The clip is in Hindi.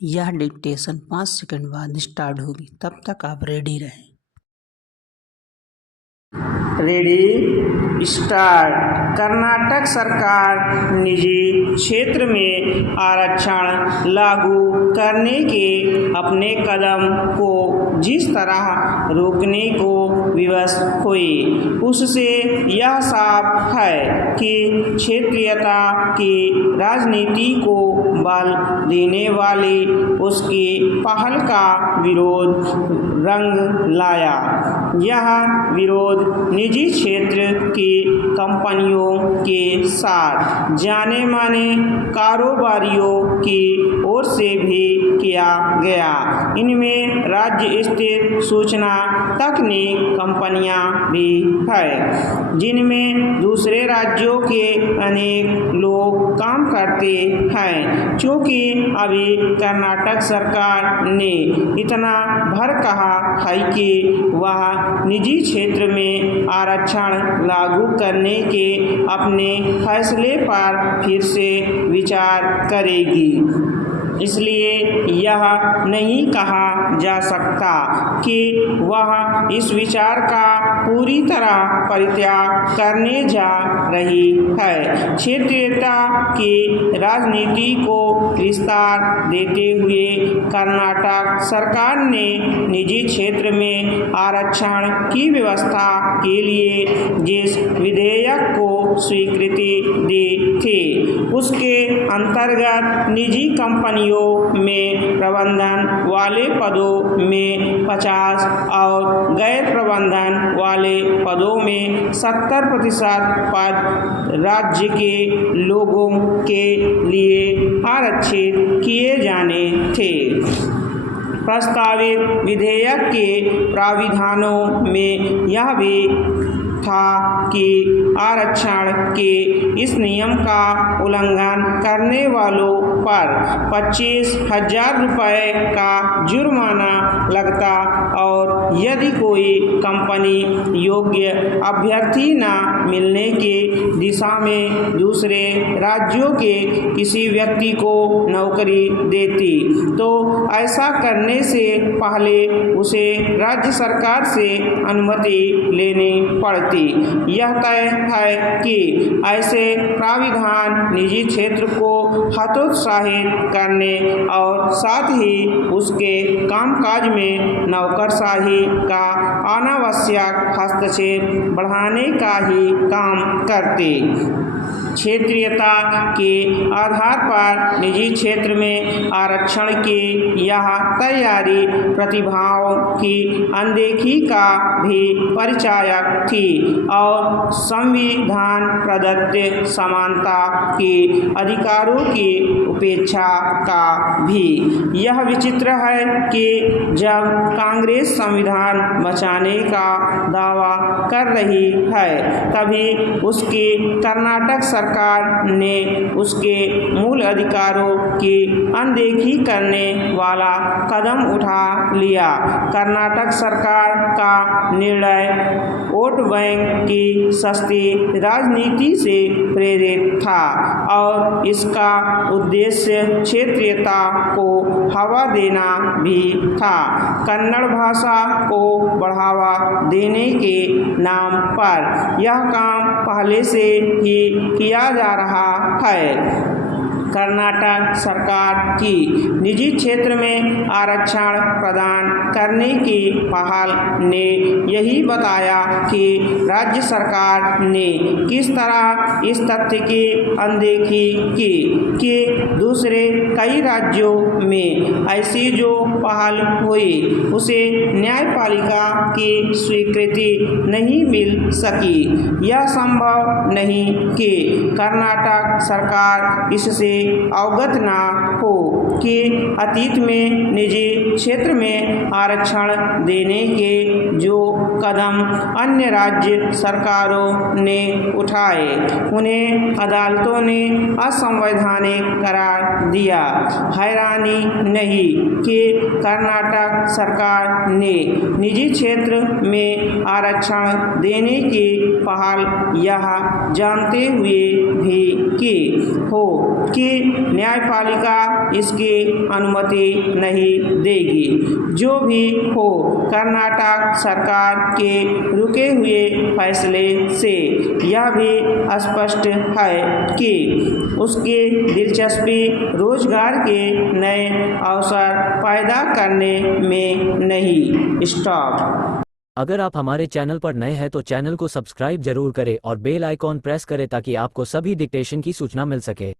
यह डिक्टेशन 5 सेकंड बाद स्टार्ट होगी, तब तक आप रेडी रहें। Ready start. कर्नाटक सरकार निजी क्षेत्र में आरक्षण लागू करने के अपने कदम को जिस तरह रोकने को विवश हुई, उससे यह साफ है कि क्षेत्रीयता की राजनीति को बल देने वाली उसकी पहल का विरोध रंग लाया। यह विरोध निजी क्षेत्र की कंपनियों के साथ जाने माने कारोबारियों की ओर से भी किया गया। इनमें राज्य स्थित सूचना तकनीक कंपनियां भी हैं, जिनमें दूसरे राज्यों के अनेक लोग काम करते हैं। चूँकि अभी कर्नाटक सरकार ने इतना भर कहा है कि वह निजी क्षेत्र में आरक्षण लागू करने के अपने फैसले पर फिर से विचार करेगी, इसलिए यह नहीं कहा जा सकता कि वह इस विचार का पूरी तरह परित्याग करने जा रही है। क्षेत्रीयता की राजनीति को विस्तार देते हुए कर्नाटक सरकार ने निजी क्षेत्र में आरक्षण की व्यवस्था के लिए जिस विधेयक को स्वीकृति दी थी, उसके अंतर्गत निजी कंपनियों में प्रबंधन वाले पदों में 50 और गैर प्रबंधन वाले पदों में 70% पद राज्य के लोगों के लिए आरक्षित किए जाने थे। प्रस्तावित विधेयक के प्राविधानों में यह भी था कि आरक्षण के इस नियम का उल्लंघन करने वालों पर 25,000 रुपये का जुर्माना लगता और यदि कोई कंपनी योग्य अभ्यर्थी न मिलने के दिशा में दूसरे राज्यों के किसी व्यक्ति को नौकरी देती, तो ऐसा करने से पहले उसे राज्य सरकार से अनुमति लेनी पड़ती। यह तय है कि ऐसे प्राविधान निजी क्षेत्र को हतोत्साहित करने और साथ ही उसके कामकाज में नौकरशाही का अनावश्यक हस्तक्षेप बढ़ाने का ही काम करते। क्षेत्रीयता के आधार पर निजी क्षेत्र में आरक्षण की यह तैयारी प्रतिभाओं की अनदेखी का भी परिचायक थी और संविधान प्रदत्त समानता के अधिकारों की उपेक्षा का भी। यह विचित्र है कि जब कांग्रेस संविधान बचाने का दावा कर रही है, तभी उसकी कर्नाटक सरकार ने उसके मूल अधिकारों की अनदेखी करने वाला कदम उठा लिया। कर्नाटक सरकार का निर्णय वोट बैंक की सस्ती राजनीति से प्रेरित था और इसका उद्देश्य क्षेत्रीयता को हवा देना भी था। कन्नड़ भाषा को बढ़ावा देने के नाम पर यह काम पहले से ही किया जा रहा है। कर्नाटक सरकार की निजी क्षेत्र में आरक्षण प्रदान करने की पहल ने यही बताया कि राज्य सरकार ने किस तरह इस तथ्य की अनदेखी की कि दूसरे कई राज्यों में ऐसी जो पहल हुई उसे न्यायपालिका की स्वीकृति नहीं मिल सकी। यह संभव नहीं कि कर्नाटक सरकार इससे अवगत न हो कि अतीत में निजी क्षेत्र में आरक्षण देने के जो कदम अन्य राज्य सरकारों ने उठाए, उन्हें अदालतों ने असंवैधानिक करार दिया। हैरानी नहीं कि कर्नाटक सरकार ने निजी क्षेत्र में आरक्षण देने की पहल यह जानते हुए भी की हो कि न्यायपालिका इसके अनुमति नहीं देगी। जो भी हो, कर्नाटक सरकार के रुके हुए फैसले से यह भी स्पष्ट है कि उसकी दिलचस्पी रोजगार के नए अवसर पैदा करने में नहीं। स्टॉप। अगर आप हमारे चैनल पर नए हैं तो चैनल को सब्सक्राइब जरूर करें और बेल आइकॉन प्रेस करें ताकि आपको सभी डिक्टेशन की सूचना मिल सके।